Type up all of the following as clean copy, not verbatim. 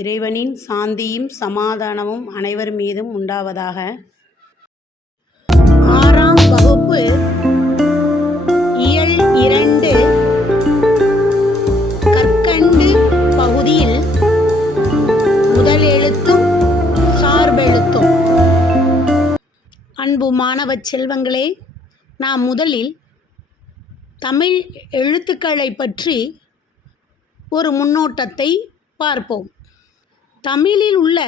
இறைவனின் சாந்தியும் சமாதானமும் அனைவர் மீதும் உண்டாவதாக. 6ஆம் வகுப்பு இயல் 2 கற்கண்டு பகுதியில் முதல் எழுத்தும் சார்பெழுத்தும். அன்பு மாணவ செல்வங்களே, நாம் முதலில் தமிழ் எழுத்துக்களை பற்றி ஒரு முன்னோட்டத்தை பார்ப்போம். தமிழில் உள்ள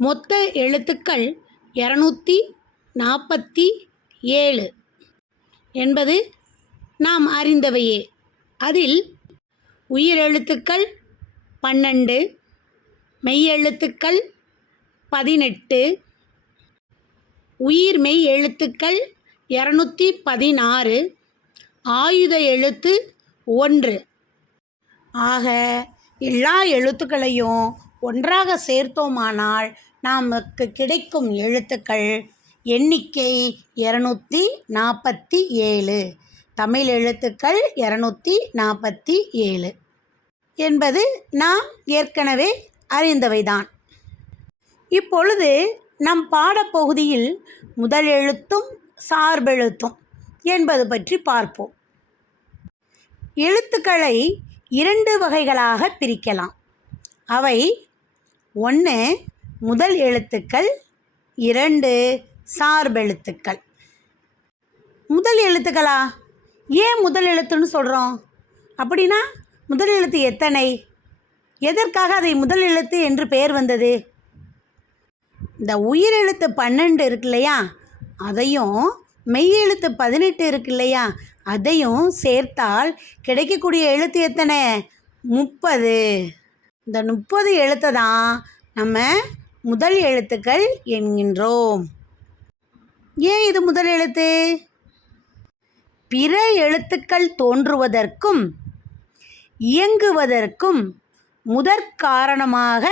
மொத்த எழுத்துக்கள் 247 என்பது நாம் அறிந்தவையே. அதில் உயிரெழுத்துக்கள் 12, மெய்யெழுத்துக்கள் 18, உயிர்மெய் எழுத்துக்கள் 216, ஆயுத எழுத்து 1. ஆக எல்லா எழுத்துக்களையும் ஒன்றாக சேர்த்தோமானால் நமக்கு கிடைக்கும் எழுத்துக்கள் எண்ணிக்கை 247. தமிழ் எழுத்துக்கள் 247 என்பது நாம் ஏற்கனவே அறிந்தவைதான். இப்பொழுது நம் பாடப்பகுதியில் முதல் எழுத்தும் சார்பெழுத்தும் என்பது பற்றி பார்ப்போம். எழுத்துக்களை 2 வகைகளாக பிரிக்கலாம். அவை 1 முதல் எழுத்துக்கள், 2 சார்பெழுத்துக்கள். முதல் எழுத்துக்களா? ஏன் முதல் எழுத்துன்னு சொல்கிறோம்? அப்படின்னா முதல் எழுத்து எத்தனை? எதற்காக அதை முதல் எழுத்து என்று பெயர் வந்தது? இந்த உயிரெழுத்து 12 இருக்கு இல்லையா, அதையும் மெய்யெழுத்து 18 இருக்கு இல்லையா, அதையும் சேர்த்தால் கிடைக்கக்கூடிய எழுத்து எத்தனை? 30. இந்த 30 எழுத்தை தான் நம்ம முதல் எழுத்துக்கள் என்கின்றோம். ஏன் இது முதல் எழுத்து? பிற எழுத்துக்கள் தோன்றுவதற்கும் இயங்குவதற்கும் முதற்காரணமாக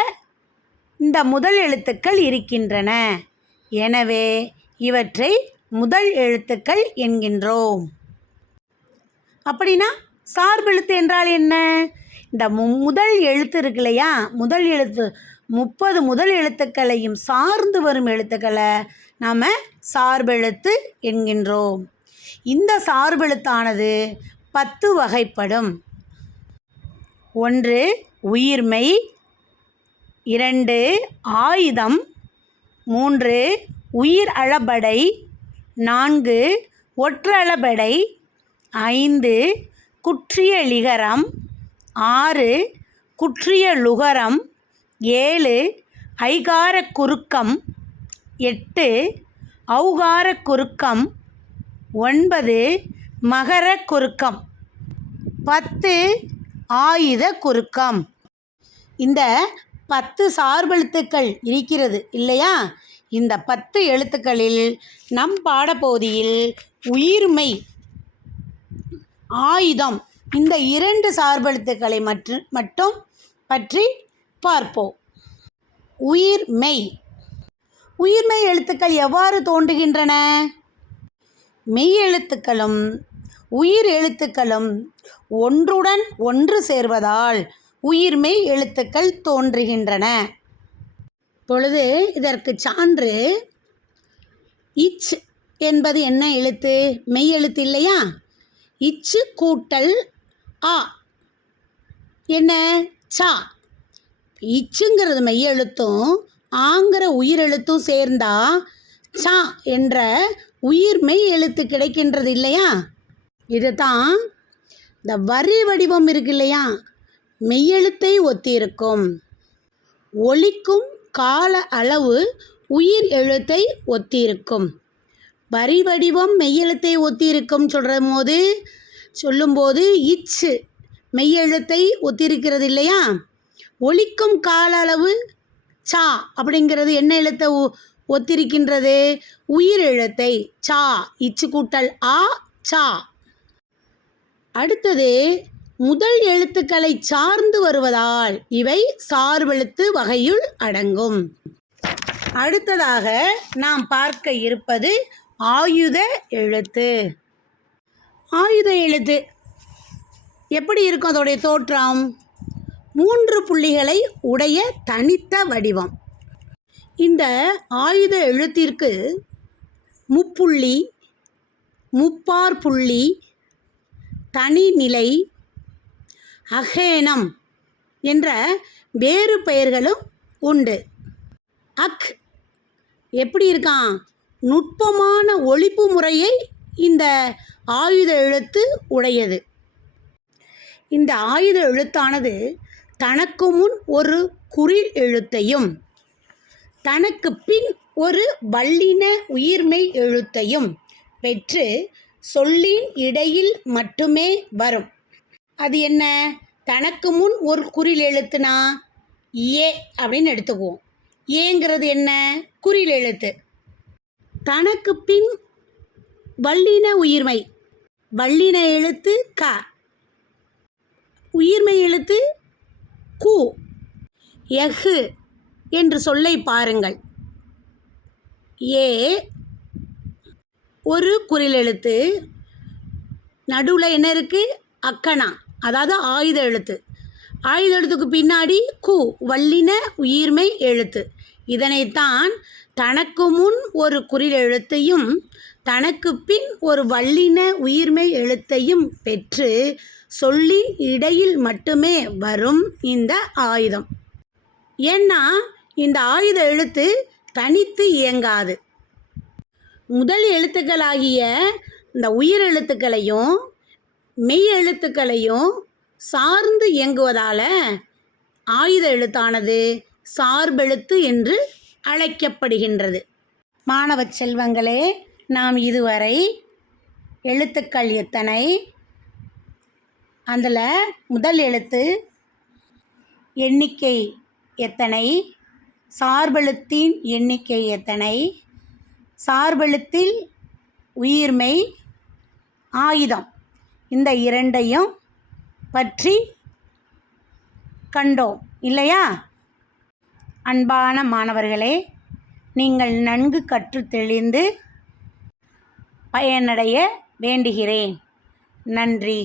இந்த முதல் எழுத்துக்கள் இருக்கின்றன. எனவே இவற்றை முதல் எழுத்துக்கள் என்கின்றோம். அப்படின்னா சார்பெழுத்து என்றால் என்ன? இந்த முதல் எழுத்து இருக்கு இல்லையா, முதல் எழுத்து 30 முதல் எழுத்துக்களையும் சார்ந்து வரும் எழுத்துக்களை நாம் சார்பெழுத்து என்கின்றோம். இந்த சார்பெழுத்தானது 10 வகைப்படும். 1 உயிர்மெய், 2 ஆயுதம், 3 உயிர் அளபடை, 4 ஒற்றளபடை, 5 குற்றிய லிகரம், 6 குற்றிய லுகரம், 7 ஐகார குறுக்கம், 8 ஔகார குறுக்கம், 9 மகர குறுக்கம், 10 ஆயுத குறுக்கம். இந்த 10 சார்பெழுத்துக்கள் இருக்கிறது இல்லையா? இந்த 10 எழுத்துக்களில் நம் பாடப்பகுதியில் உயிர்மெய், ஆயுதம் இந்த 2 சார்பெழுத்துக்களை மட்டும் பற்றி பார்ப்போம். உயிர்மெய் எழுத்துக்கள் எவ்வாறு தோன்றுகின்றன? மெய் எழுத்துக்களும் உயிர் எழுத்துக்களும் ஒன்றுடன் ஒன்று சேர்வதால் உயிர்மெய் எழுத்துக்கள் தோன்றுகின்றன. இப்பொழுது இதற்கு சான்று, இச் என்பது என்ன எழுத்து? மெய் எழுத்து இல்லையா? இச்சு கூட்டல் ஆ என்ன? சா. இச்சுங்கிறது மெய் எழுத்தும் ஆங்கிற உயிரெழுத்தும் சேர்ந்தா சா என்ற உயிர்மெய் எழுத்து கிடைக்கின்றது இல்லையா? இது தான் இந்த வரி வடிவம் இருக்கு இல்லையா, மெய்யெழுத்தை ஒத்திருக்கும். ஒலிக்கும் கால அளவு உயிர் எழுத்தை ஒத்திருக்கும். வரி வடிவம் மெய்யெழுத்தை ஒத்திருக்கும் சொல்லும்போது இச்சு மெய்யெழுத்தை ஒத்திருக்கிறது இல்லையா? ஒலிக்கும் கால அளவு சா அப்படிங்கிறது என்ன எழுத்தை ஒத்திருக்கின்றது? உயிர் எழுத்தை சா. இச்சு கூட்டல் ஆ, சா. அடுத்தது முதல் எழுத்துக்களை சார்ந்து வருவதால் இவை சார்பெழுத்து வகையுள் அடங்கும். அடுத்ததாக நாம் பார்க்க இருப்பது ஆயுத எழுத்து. ஆயுத எழுத்து எப்படி இருக்கும்? அதோடைய தோற்றம் 3 புள்ளிகளை உடைய தனித்த வடிவம். இந்த ஆயுத எழுத்திற்கு முப்புள்ளி, முப்பாற்புள்ளி, தனிநிலை, அகேனம் என்ற வேறு பெயர்களும் உண்டு. அக் எப்படி இருக்கான்? நுட்பமான ஒலிப்பு முறையை இந்த ஆயுத எழுத்து உடையது. இந்த ஆயுத எழுத்தானது தனக்கு முன் ஒரு குறில் எழுத்தையும் தனக்கு பின் ஒரு வல்லின உயிர்மெய் எழுத்தையும் பெற்று சொல்லின் இடையில் மட்டுமே வரும். அது என்ன? தனக்கு முன் ஒரு குறில் எழுத்துனா ஏ அப்படின்னு எடுத்துக்குவோம். ஏங்கிறது என்ன? குறில் எழுத்து. தனக்கு பின் வல்லின உயிர்மெய், வல்லின எழுத்து க, உயிர்மெய் எழுத்து கு, எஃகு என்று சொல்லை பாருங்கள். ஏ ஒரு குறில் எழுத்து, நடுவில் என்ன இருக்குது? அக்கணா, அதாவது ஆயுத எழுத்து. ஆயுத எழுத்துக்கு பின்னாடி கு, வல்லின உயிர்மெய் எழுத்து. இதனைத்தான் தனக்கு முன் ஒரு குறில் எழுத்தையும் தனக்கு பின் ஒரு வல்லின உயிர்மெய் எழுத்தையும் பெற்று சொல்லின் இடையில் மட்டுமே வரும் இந்த ஆயுதம். ஏன்னா இந்த ஆயுத எழுத்து தனித்து இயங்காது. முதல் எழுத்துக்களாகிய இந்த உயிர் எழுத்துக்களையும் மெய் எழுத்துக்களையும் சார்ந்து இயங்குவதால் ஆயுத எழுத்தானது சார்பெழுத்து என்று அழைக்கப்படுகின்றது. மாணவ செல்வங்களே, நாம் இதுவரை எழுத்துக்கள் எத்தனை, அதில் முதல் எழுத்து எண்ணிக்கை எத்தனை, சார்பெழுத்தின் எண்ணிக்கை எத்தனை, சார்பெழுத்தில் உயிர்மெய், ஆயுதம், இந்த இரண்டையும் பற்றி கண்டோம் இல்லையா? அன்பான மாணவர்களே, நீங்கள் நன்கு கற்றுத் தெளிந்து பயனடைய வேண்டுகிறேன். நன்றி.